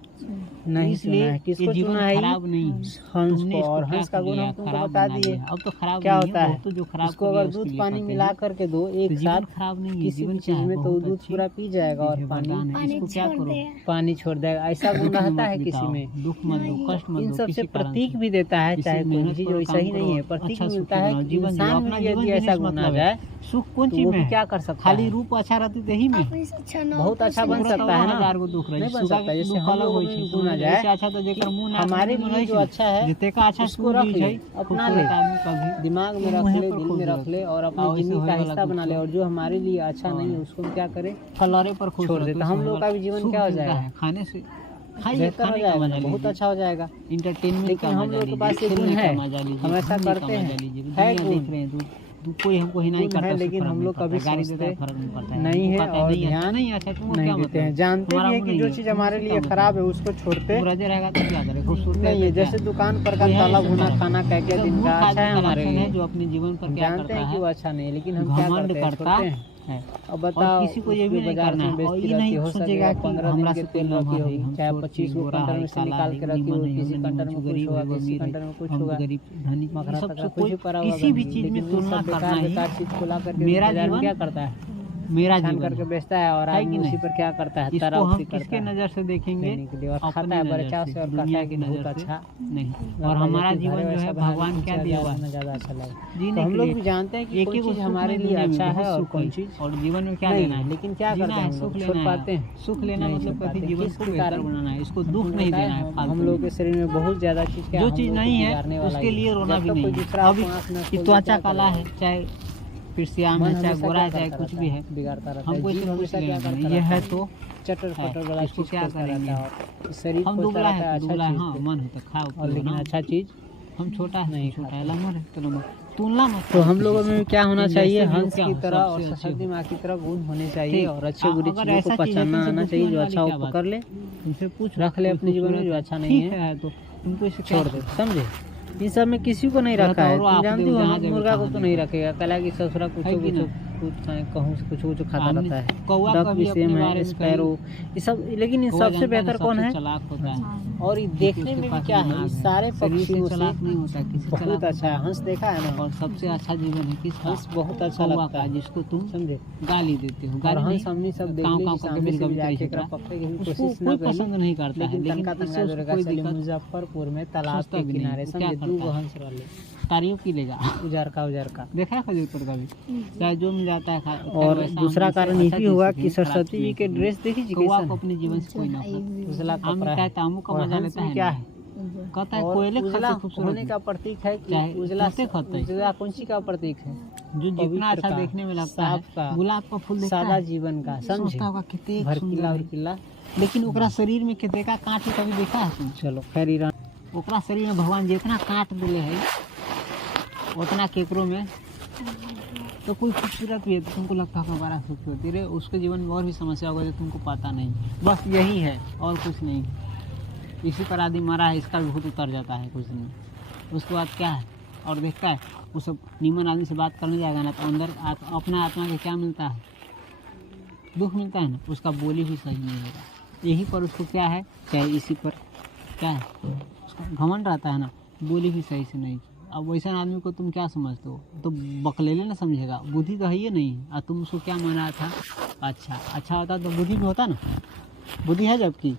नहीं इसलिए किसको चुना है, खराब नहीं हंस को, और हंस का गुण हम तुमको बता दिए। अब तो खराब क्या होता है, तो जो खराब उसको अगर दूध पानी मिला करके दो एक साथ, खराब नहीं किसी भी चीज में तो दूध पूरा पी जाएगा और पानी इसको क्या करो, पानी छोड़ देगा। ऐसा गुण रहता है किसी में, दुख मत दो, कष्ट मत दो। इन सबसे प्रतीक भी देता है, चाहे कोई चीज वैसा ही नहीं है, प्रतीक मिलता है। इंसान में यदि ऐसा गुण आ जाए, सुख कौन चीज में क्या कर सकता, खाली रूप अच्छा रहती तो ही में बहुत अच्छा बन सकता है ना, 1000 गो दुख नहीं बन सकता। जैसे हम लोग में गुण आ जाए, अच्छा तो जेकर मुंह ना हमारे लिए जो अच्छा है जिते का अच्छा उसको रख ले, अपना ले, दिमाग में रख ले, दिल में रख ले और अपनी जिंदगी का हिस्सा बना ले। और जो हमारे लिए अच्छा नहीं है उसको क्या करे, फलारे पर छोड़ दे, तो हम लोग का भी जीवन क्या हो जाएगा, खाने से बेहतर हो जाएगा, बहुत अच्छा हो जाएगा, इंटरटेनमेंट। लेकिन हम लोग के पास ये गुण है, हम ऐसा करते हैं, कोई हमको हिनाई करता है, लेकिन हम लोग कभी गाड़ी देते फर्क नहीं पड़ता नहीं है और ध्यान नहीं अच्छा नहीं देते हैं। जानते भी है कि जो चीज हमारे लिए खराब है उसको छोड़ते रहेगा तो क्या करें, खूबसूरत नहीं है। जैसे दुकान पर का ताला भुना खाना कह के दिन का अच्छा है हमारे लिए, जो अपने जीवन पर जानते हैं कि वो अच्छा नहीं, लेकिन हम क्या करते हैं। अब बताओ, किसी को ये भी नहीं करना है और ये नहीं सोचेगा कि 15 दिन के तेल रखी होगी, चाहे 25 को कंटर में से निकाल के रखी हो, किसी कंटर में कुछ होगा, किसी कंटर में कुछ होगा, मखरा तक कुछ करा होगा। किसी भी चीज में तुलना करना ही चीज को ला करके मेरा जीवन क्या करता है, मेरा छान जीवन करके है। बेचता है और है आदमी कि उसी नहीं? पर क्या करता है, इसको तरह हम उसी करता किसके है नज़र से देखेंगे? लेने के लिए, और अपनी खाता है बड़े नज़र चाव से, से और दुनिया कहता है की कि बहुत नज़र से अच्छा नहीं। लगता और है, हमारा जबकि जीवन घरे जो वैसा है बना भगवान दीजिए, क्या दिया हुआ है ज़्यादा अच्छा लगे। जीने तो हम के लोग लिए। भी जानते हैं कि एक कोई ही को चीज़ सुख हमारे है लिए दुनिया में, अच्छा बहुत है और सुख कौन है। चीज़ और जीवन में क्या नहीं लेना है। है? लेकिन क्या जीना करते हैं है, हम सुख लोग, लेना छोड़ पाते है। हैं? सुख लेना नहीं मतलब छोड़ कभी पाते। जीवन को किसके बेहतर कारण? बनाना है, इसको दुख नहीं बताएं, देना है हम फालतू लोगों में। के शरीर में बहुत ज़्यादा चीज़ क्या जो हम चीज़ लोग को नहीं बिगाड़ने है वाला उसके ही लिए है। रोना जब भी तक कोई नहीं दूसरा है। अभी आपको आँख न कि खोल दे, त्वचा क्या काला है, करेगा? चाहे फिर श्याम मन है, चाहे हमेशा गोरा क्या है, चाहे करता कुछ रहता भी है, है, बिगाड़ता रहता है। हमको जीव इससे कुछ हमेशा क्या लेना करता नहीं। ये रहता है है, तो चटर है, पटर वाला इसको चीज़ क्या खोजता रहता करेंगे? है, और शरीर हम खोजता दुबला है रहता है तो अच्छा दुबला है, चीज़ हाँ पे, मन हो तो खाओ और पियो लेकिन ना। अच्छा चीज़ हम छोटा है नहीं तो छोटा खाते। है, लमर है तो लमर। तुलना मत तो करो हम किसी लोगों से। में क्या होना तुम चाहिए, जैसे भी हो हंस क्या की हो, तरह और सबसे अच्छे सरस्वती हो। माँ की तरह गुण होने चाहिए, ठीक। और अच्छे बुरी अगर चीज़ों को ऐसा चीज़ है पहचानना तुमसे आना दुखी चाहिए। होने जो वाली अच्छा वो क्या बात पकड़ है? ले, तुमसे पूछ रख ले कोई अपने जीवन में, खूबसूरत जो है, अच्छा नहीं ठीक है है तो तुमको इसे क्या छोड़ दे, छूटा? समझे। इन सब में किसी को नहीं यह रखा तो है। और तुम आप जानती देव हो जहाँ ना, देवे मुर्गा को तहाँ तो नहीं देवे। रखेगा, कला की ससुरा कुछ है कि कुछ नहीं? कहूँ से कुछ खाता हमने रहता है। कौवा डक कभी भी अपने सेम बारे है, में स्पैरो, ये सब। लेकिन इन कौवा सबसे जानता है ना बेहतर कौन सबसे है? चालाक होता है, और ये क्योंकि देखने उसके में भी पास क्या है, दिमाग इस है। सारे शरीर से पक्षियों से चालाक नहीं होता, किसी बहुत चालाक अच्छा होता है। हंस देखा है ना, और सबसे अच्छा जीवन है किसका? हंस बहुत अच्छा कौवा लगता का, है, जिसको तुम समझे। गाली देते हो। और गाली हंस हमनी नहीं, सब देख काँव ली काँव कि करके सामने मेरी से भी कविता जाके लिखी एकरा था। पकड़े की भी उसको कोशिश कोई न करी, पसंद नहीं करता है, लेकिन लेकिन तनका इससे तनका उसको जोरे का कोई चली दिक्कत मुजफ्फरपुर में तालाब सोचता के भी नहीं। किनारे, वो क्या समझे, दू करता गो है? हंस रहे, तारीफ की लेगा। उजरका उजरका। देखा है खजूर पर कभी? चाहे जो मिल जाता है खैर और वैसा दूसरा हम कारण इससे ये अच्छा भी चीज़ होगा सीखेंगे, कि खराब सरस्वती चीज़ जी नहीं के सीखेंगे। ड्रेस देखी जी कौवा कैसन को है, अपने जीवन से कोई नफरत। उजला आम कपड़ा मिलता है है। तो आमू का और मजा हंस लेता भी है क्या ना। है, कहता है और कोयले खाद उजला से खूबसूरत होने है। का प्रतीक है कि चाहे उजला, कुत्ते खाते हैं। उजला कौन सी का प्रतीक है? जो जितना पवित्र अच्छा का, देखने में लगता है, साफ का, गुलाब का फूल देखता सादा है, जीवन का, समझे, सोचता होगा कितने सुंदर भड़कीला और है। किला। लेकिन ओकरा शरीर में कितने का कांट है, कभी देखा है तुम? चलो खैर ईरान, ओकरा शरीर में भगवान जितना कांट दिले है उतना केकरो में तो कोई खूबसूरत भी है तो तुमको लगता है बड़ा खूबसूरत है रे, उसके जीवन में और भी समस्या होगा जो तुमको पता नहीं। बस यही है और कुछ नहीं। इसी पर आदमी मरा है, इसका भी भूत उतर जाता है कुछ दिन में। उसके बाद क्या है और देखता है, वो सब नीमन आदमी से बात करने जाएगा ना तो अंदर अपना आत्मा के क्या मिलता है? दुख मिलता है ना, उसका बोली भी सही नहीं होगा। यही पर उसको क्या है, चाहे इसी पर क्या है, उसका घमंड रहता है ना, बोली भी सही से नहीं। अब वैसा आदमी को तुम क्या समझते हो? तो बकलेले ना समझेगा, बुद्धि तो है ही नहीं। और तुम उसको क्या माना था? अच्छा होता तो बुद्धि भी होता ना, बुद्धि है जबकि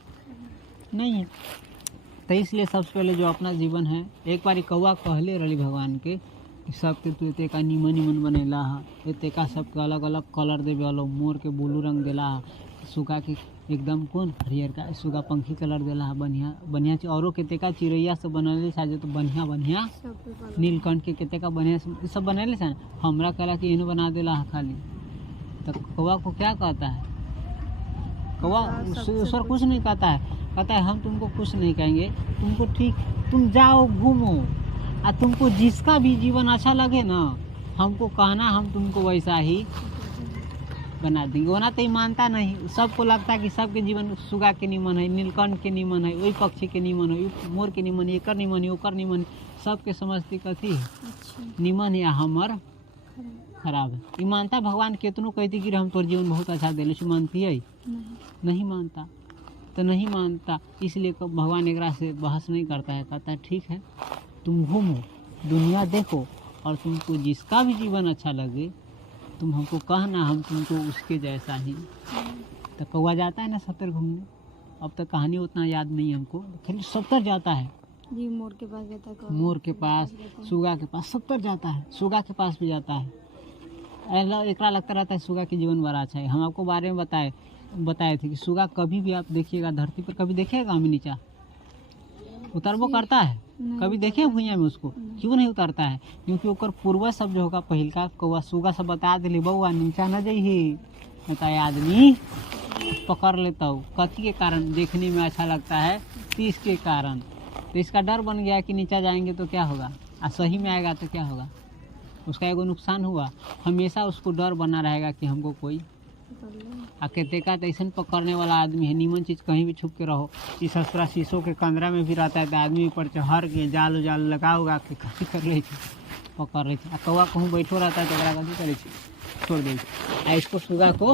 नहीं है। तो इसलिए सबसे पहले जो अपना जीवन है, एक बार कौवा कहले रही भगवान के कि सबके तू एते का निमन निमन बनेला है, एते का सबके अलग अलग कलर देवे वालो, मोर के ब्लू रंग देला है, सुगा के एकदम कौन हरियर का सुगा पंखी कलर देला है, बढ़िया बढ़िया चीज औरों केते का चिड़ैया से बनले साजे तो बढ़िया बढ़िया नीलकंठ के केते का बढ़िया सब बनले सा। हमरा कहला कि इन्हें बना देला है खाली। तो कौवा को क्या कहता है? कौवा ईश्वर कुछ नहीं कहता है, कहता है हम तुमको कुछ नहीं कहेंगे, तुमको ठीक, तुम जाओ घूमो, और तुमको जिसका भी जीवन अच्छा लगे ना हमको कहना, हम तुमको वैसा ही बना देंगे। वरना तो मानता नहीं, सबको लगता है कि सबके जीवन सुगा के निमन है, नीलकंठ के निमन है, वही पक्षी के निमन है, मोर के निमन है, एकर निमन है, ओकर निमन है, सबके समझती कथी है निमन या हमर खराब है। ये मानता भगवान कितनों कहती कि हम तोर जीवन बहुत अच्छा दिले, मानती है? नहीं मानता, तो नहीं मानता, इसलिए भगवान एकरा से बहस नहीं करता है। कहता है ठीक है तुम घूमो, दुनिया देखो, और तुमको जिसका भी जीवन अच्छा लगे तुम हमको कहना, हम तुमको उसके जैसा ही। तो कौवा जाता है ना सत्तर घूमने, अब तक कहानी उतना याद नहीं हमको, खाली सत्तर जाता है जी। मोर के पास जाता है, मोर के पास, सुगा के पास, सत्तर जाता है, सुगा के पास भी जाता है। एकरा लगता रहता है सुगा के जीवन बड़ा अच्छा है। हम आपको बारे में बताए थे कि सुगा कभी भी आप देखिएगा धरती पर, कभी देखिएगा हमें नीचा उतरबो करता है? कभी देखे भुइया में उसको? क्यों नहीं उतरता है? क्योंकि ओकर पूर्वज सब जो होगा पहिलका कौवा सुगा सब बता दिली बउआ नीचा न जइही, नहीं तो आदमी पकड़ लेता हो। कथी के कारण? देखने में अच्छा लगता है, तीस के कारण। तो इसका डर बन गया कि नीचा जाएंगे तो क्या होगा, और सही में आएगा तो क्या होगा, उसका एगो नुकसान हुआ। हमेशा उसको डर बना रहेगा कि हमको कोई कहते का तो ऐसा पकड़ने वाला आदमी है। नीमन चीज़ कहीं भी छुप के रहो, इस ससुरा शीशों के कंदरा में भी रहता है तो आदमी ऊपर चढ़ के जाल उजाल लगा उगा के कथी कर ले पकड़ रही थी। कौवा कहूँ बैठो रहता है तो कथी करे छोड़ दे। इसको सुगा को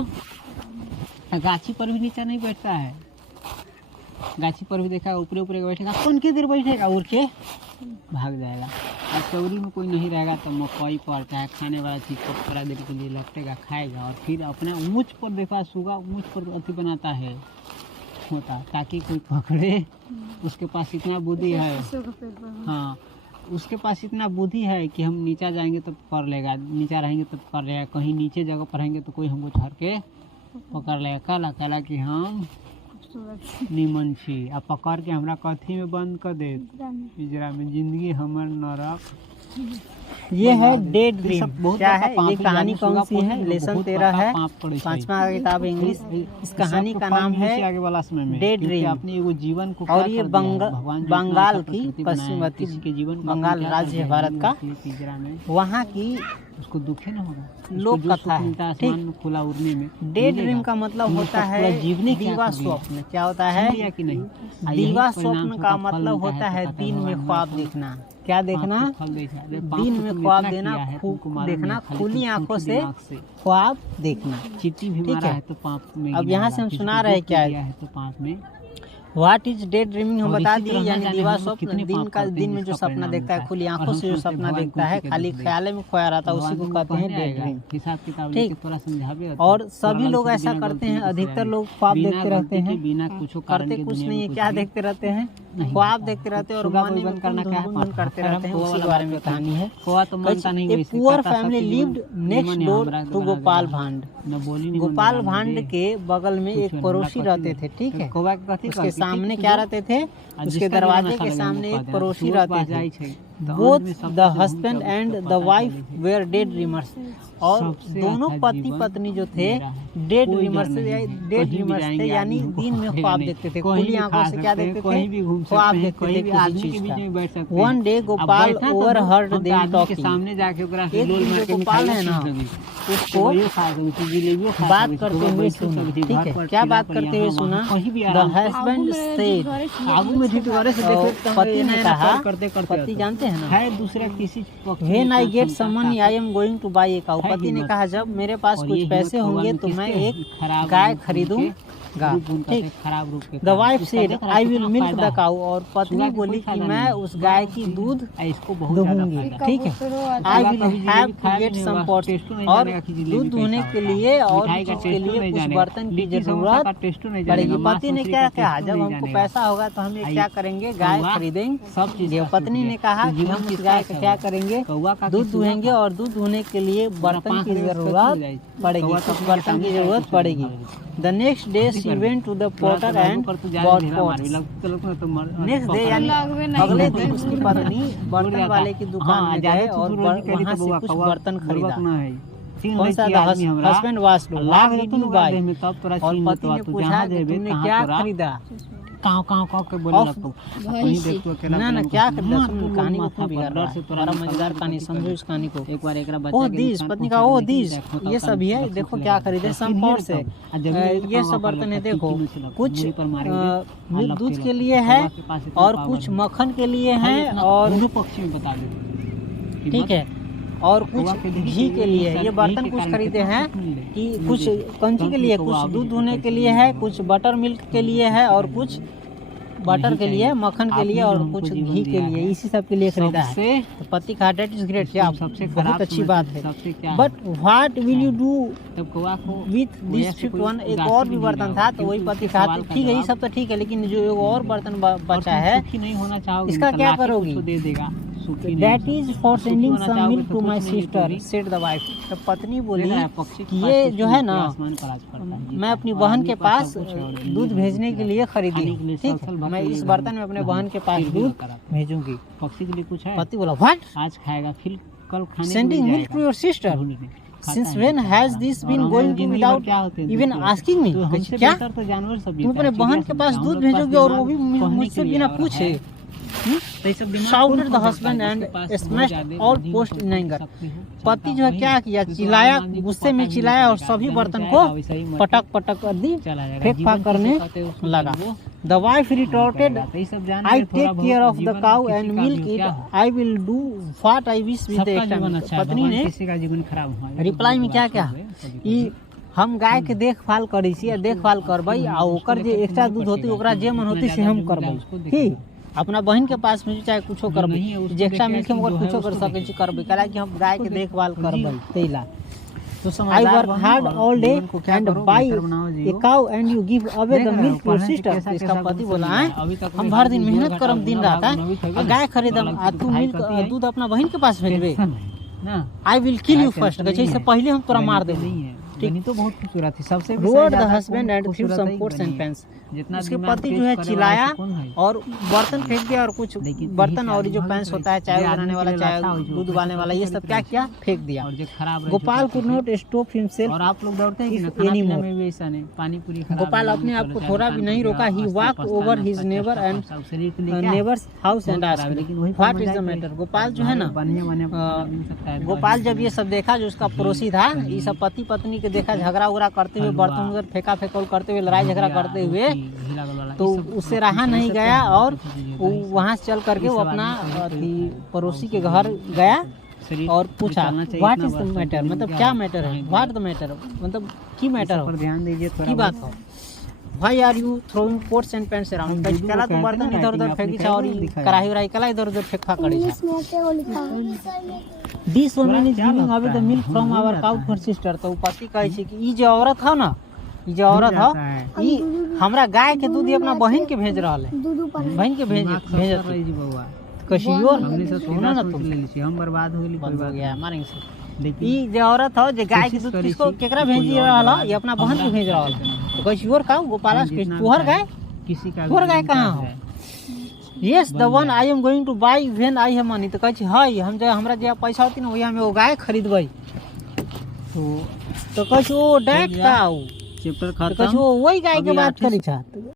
गाछी पर भी नीचा नहीं बैठता है, गाछी पर भी देखा ऊपरे ऊपरे बैठेगा, कौन की देर बैठेगा उड़ के भाग जाएगा। और चौरी में कोई नहीं रहेगा तो मकई पर चाहे खाने वाला चीज़ को थोड़ा देर के लिए लपटेगा, खाएगा और फिर अपने ऊँच पर देखा सुगा ऊँच पर अति बनाता है होता ताकि कोई पकड़े। उसके पास इतना बुद्धि है, हाँ उसके पास इतना बुद्धि है कि हम नीचा जाएंगे तो पकड़ लेगा, नीचा रहेंगे तो पकड़ लेगा, कहीं नीचे जगह पर रहेंगे तो कोई हमको झड़ के पकड़ लेगा। काला काला कि हम निमन छी आ पकड़ के हमरा कथी में बंद कर दे पिंजरा में, जिंदगी हमर नरक। ये है डेड ड्रीम। क्या है ये पाँच कहानी? हजार कौन सी है? बहुत लेसन बड़का 13 है, पाँप पड़े छै। 5वां किताब इंग्लिश। इस कहानी का नाम है आगे वाला समय में डेड क्योंकि ड्रीम। अपने एगो जीवन को और क्या ये कर दिया है, बंगाल भगवान जो बंगाल इतना की प्रकृति बनाया है, पश्चिमवती किसी के जीवन को बंगाल अपने क्या कर राज्य दिया है भारत का। मछली पिंजरा में वहाँ की उसको दुखे ना होगा, लोक उसको जो कथा सुख है, मिलता है ठीक। आसमान में खुला उड़ने में डेड मिलेगा। ड्रीम का मतलब तुम होता उसका है पूरा जीवने क्या दीवा कर दिया? स्वप्न। क्या होता समझ है? लिया कि नहीं? दीवा स्वप्न का मतलब होता है दिन में ख्वाब देखना। क्या देखना? दिन में ख्वाब देना, देखना, खुली आंखों से ख्वाब देखना। चिट्ठी भी ठीक मारा है। है तो पाँप में अब गिना यहाँ से हम किसी सुना को रहे दुख क्या दिया है तो पाँप में। व्हाट इज डेड ड्रीमिंग हम और बता इसी दिए, तरह यानी जाने दीवा हम लोग स्वप्न कितने दिन पाप का करते दिन हैं में जो जिसका सपना परिणाम देखता है, होता खुली है। आंखों और से हम जो सोचते हैं सपना भगवान देखता है, खुशी के खाली दुख दे। ख्याल में खोया रहता है, उसी को कहते हैं डेड ड्रीम। हिसाब किताब ठीक। लेके थोड़ा समझावे और सभी लोग ऐसा करते हैं, अधिकतर लोग ख्वाब देखते रहते हैं, बिना कुछ कारण करते के कुछ दुनिया नहीं में है। क्या भी देखते रहते हैं? नहीं ख्वाब होता है। देखते रहते हैं और सुबह मन को में बंद करना क्या है? गुनगुन करते हम रहते हैं। खोआ उसी वाला के बारे में बात कहानी है। खोआ तो मानता नहीं ए वैसे, पुअर कहता सब फैमिली चीज़ लिव्ड नेक्स्ट निमन है, डोर हमरा टू बना गोपाल देगा। भांड। न बोली निमन गोपाल बना भांड दे। के बगल में कुछ एक ना, पड़ोसी हमरा रहते कथी थे, ठीक है। कौवा के कथी उसके कहती? सामने ठीक क्या जो। रहते थे? आ उसके जिसका दरवाजे जीवन के अच्छा सामने लगे एक हमको पड़ोसी सुबह रहते पास थे। जाई छै, तो बोथ अंत में सब द कुछ हस्बैंड हमको एंड पता द वाइफ चले थे। Where dead dreamers. और सबसे दोनों अच्छा पति जीवन पत्नी जो थे मेरा है। डेड कोई ड्रीमर्स डर नहीं है। डेड कहीं भी ड्रीमर्स थे, जाएंगे यानी आदमी दिन में को ख्वाब नहीं। देखते थे। कहीं खुली भी आंखों खा से क्या सकते हैं, देखते कहीं भी थे? घूम ख्वाब सकते हैं, देखते कहीं थे भी किसी आदमी के चीज बीच का। में बैठ सकते हैं। वन डे अब गोपाल बैठा तो ओवरहर्ड हम तो देम आदमी के टॉकिंग। सामने जाके ओकरा से एक लोल दिन मार जो के गोपाल मिठाई है ना, खा सकी, उसको सेवइयो खा सकी, जिलेबियो खा बात सकी, करते सुबह हुए बैठ सुना, सकती, ठीक घर है। पर क्या ठेला बात पर करते यहाँ हुए वहाँ सुना? कहीं भी द आराम से। हस्बैंड सेड, आगू में झूठ करे से और देखे पति ने कहा, करते करते पति जानते हैं ना, है दूसरा किसी पक्षी व्हेन में आई क्या गेट क्षमता समन ताकत आई am going two by a cow. है पति ने हिम्मत। कहा जब मेरे पास और कुछ ये पैसे हिम्मत होंगे भगवान तो मैं किसके? एक खराब गाय रूप खरीदूंगा, रूप उनका ठीक। तो खराब रूप के द कारण। वाइफ इसका सेड देखा आई कितना विल मिल्क फायदा द है। काउ। और पत्नी सुगा के बोली कोई कि फायदा मैं नहीं। उस गाय की दूध इसको बहुत ज्यादा दूंगी, फायदा ठीक है। I will have to get some pots. और दूध धोने के लिए और भी चीज के लिए कुछ बर्तन की जरूरत पड़ेगी। पति ने क्या कहा? जब हमको पैसा होगा तो हम ये क्या करेंगे? गाय खरीदेंगे, सब चीज। पत्नी ने कहा कि हम इस गाय का क्या करेंगे? दूध दुहेंगे और दूध धोने के लिए बर्तन की जरूरत पड़ेगी, कुछ बर्तन की जरूरत पड़ेगी। The next day she went to the potter and bought pots. Next day यानी अगले दिन उसकी पत्नी बर्तन वाले की दुकान में गए और वहाँ से कुछ बर्तन खरीदा। कौन सा? हस्बैंड वाश लो, व्हाट डिड यू बाय? और पति ने पूछा कि तुमने क्या खरीदा? काव के बोले लगतो कहीं देख तो अकेला ना क्या खरीदा? सुन, कहानी को क्यों बिगाड़ रहा से है? तोरा बड़ा मजेदार कहानी, समझो इस कहानी को। एक बार एकरा बच्चा ओह के दिस, नुकसान पत्नी का पहुंचा ओह के दिस, देखो तो ये सब ही है। अपन देखो सुख क्या लगा। खरीदे, तो सम फिर पॉट्स है, आ जब ये ये सब बर्तन है। देखो कुछ मतलब दूध के लिए है और कुछ मक्खन के लिए है और दोनों पक्षी में बता दो, ठीक है, और कुछ घी के लिए है। ये बर्तन कुछ खरीदे हैं कि कुछ कंची के लिए, कुछ दूध धोने के लिए है, कुछ बटर मिल्क के लिए है और कुछ बटर के लिए, मक्खन के लिए और कुछ घी के लिए, इसी सब के लिए खरीदा है। तो पति का डेट इज ग्रेट, क्या सबसे बहुत अच्छी बात है। है। But what will you do तब कौवा को विथ दिस फिफ्थ वन? एक और भी बर्तन था, तो वही पति कहा ठीक है ये सब तो ठीक है, लेकिन जो एक और बर्तन बचा है नहीं होना चाहोगे, इसका क्या करोगी? दे देगा। That is for sending some milk to my sister, said the wife. तो पत्नी बोली कि ये जो है ना, मैं अपनी बहन के पास दूध भेजने के लिए खरीदी हूँ, ठीक है, मैं इस बर्तन में अपने बहन के पास दूध भेजूंगी। पक्षी के लिए कुछ है? पति बोला व्हाट? आज खाएगा फिर कल खाने Sending milk to your sister? Since when has this been going to without even asking me? क्या तुम अपने बहन के पास दूध भेजोगे और वो भी मुझसे बिना पूछे? Shouted the husband and smashed all post in anger. पति जो है क्या किया? चिल्लाया, गुस्से में चिल्लाया और सभी बर्तन को पटक पटक कर दी, फेंक फाक करने लगा। The wife retorted, I take care of the cow and milk it. I will do what I wish with the extra. पत्नी ने रिप्लाई में क्या क्या कि हम गाय के देखभाल करी छी, देखभाल करबै आ ओकर जे एक्स्ट्रा दूध होती ओकरा जे मन होती से हम करबै, ठीक। अपना बहन के पास में चाहे कुछो करबै नहीं है, उसको जेक्सा देखा मिलके कि मगर जो है कुछो कर उसको सकै छी करबै काहे कि हम गाय के देखभाल करबै तैला तो I समझदार work बनो hard और all day जीवन को क्या and करो, buy बेहतर बनाओ, a Jio. cow and you give away देख the रहे हो, milk to your पढ़ने से sister। कैसा- इसका कैसा पति गुस्सा बोला मिला है है। अभी तक हम में भर दिन खाली मेहनत दूध करम घटा दिन दूंगा, रात नवी है थोड़ी और ना। गाय खरीदम अलग आ से तू भाई मिल्क कहती है। दूध अपना बहन के पास भेजबे टेंशन है ना। I will kill you guy first tension कहै छै नहीं इससे है। पहले हम तोरा बनी मार तो देबो नहीं है, ठीक। बनी तो बहुत खूबसूरत थी सबसे भी रोड द ज्यादा हस्बैंड एंड थ्रू खूबसूरत सम ही पोट्स बनी एंड है। पैंस जितना उसके दिमाग पति तेज जो है करे चिल्लाया वाला कौन है? और बर्तन फेंक दिया और कुछ लेकिन बर्तन यही और जो से पैंस आदमी होता है भगत चाय रहे। बनाने आदमी वाला के लिए चाय अच्छा हो जो, दूध उबालने वाला ये सब चरित्र क्या है। किया फेंक दिया। और जो खराब रहे गोपाल जो could not stop और himself आप लोग दौड़ते हैं कि if ना, खाना पीना anymore। में भी ऐसा नहीं, पानी पूरी खराब गोपाल है, अपने आप को चाहे थोड़ा दुकान भी पर नहीं गया, रोका ही नाश्ता, वॉक पास्ता, ओवर नाश्ता, हिज नेबर चटपटा, एंड पास्ता, शरीर के लिए क्या है? नेबर्स हाउस एंड बहुत आस्क्ड खराब है, लेकिन वही व्हाट इज मजा द है मैटर। कि गोपाल जो है ना बढ़िया खाना मिल सकता है। गोपाल जब ये सब देखा जो उसका पड़ोसी था ये सब पति पत्नी के देखा झगड़ा उगड़ा करते हुए हलवा, बर्तन उधर फेंका फेंकौल करते हुए लड़ाई झगड़ा करते हुए घी लागल वाला, तो ये सब उससे रोटी रहा से नहीं ये सब गया क्या है? और रोटी से वो जो है, वहां से चल करके ये वो सब अपना आदमी को अथी तो पड़ोसी के घर गया शरीर और पूछा निकालना चाहिए व्हाट इतना इज द बस, मैटर लेकिन मतलब क्या मैटर है व्हाट द मैटर मतलब की मैटर इस हो पर ध्यान दीजिए थोड़ा की बात बहुत। हो why are you throwing pots and pans हम अराउंड दीदी को कला तो कहते बर्तन हैं इधर उधर राइटिंग फेंकी आपने छा और कहीं दिखाया। कढ़ाई उड़ाई कला इधर उधर फेंका कड़ी छा इंग्लिश में क्या लिखा है? दिस वुमन इज क्या गिविंग लगता अवे द है? मिल्क फ्रॉम हो आवर जाता काउ है। फॉर सिस्टर तो पति कहै छै कि ई जे औरत है ना ई जे औरत जाता है है। ई हमरा गाय के दूध ही अपना बहन के भेज रहल है दूध ऊपर बहन के भेज दिमाग सब भेज कर रही जी बउआ। कशियो हमने सब सुनो सीधा ना सोच तुम ले ली, हम बर्बाद हो गई, कोई बंद हो बात गया नहीं। मारेंगे से लेकिन ई जे औरत हो जे गाय के कोशिश दूध करी किसको छी केकरा कि भेज कोई और रहल बात ये अपना बहन के भेज रहल तो कहै और काउ गोपालस के जितना तुहर भी गाय किसी का तुहर भी गाय इनकार कहाँ हो है। Yes the one I am going to buy when I have money तो कहै छै हाय हम जे हमरा जे पैसा होती ना वही हम एगो गाय खरीदबै तो कहै छै ओ डैट काउ चैप्टर तो कहै खत्म। छै ओ वही गाय के अभी बात 8 करै छै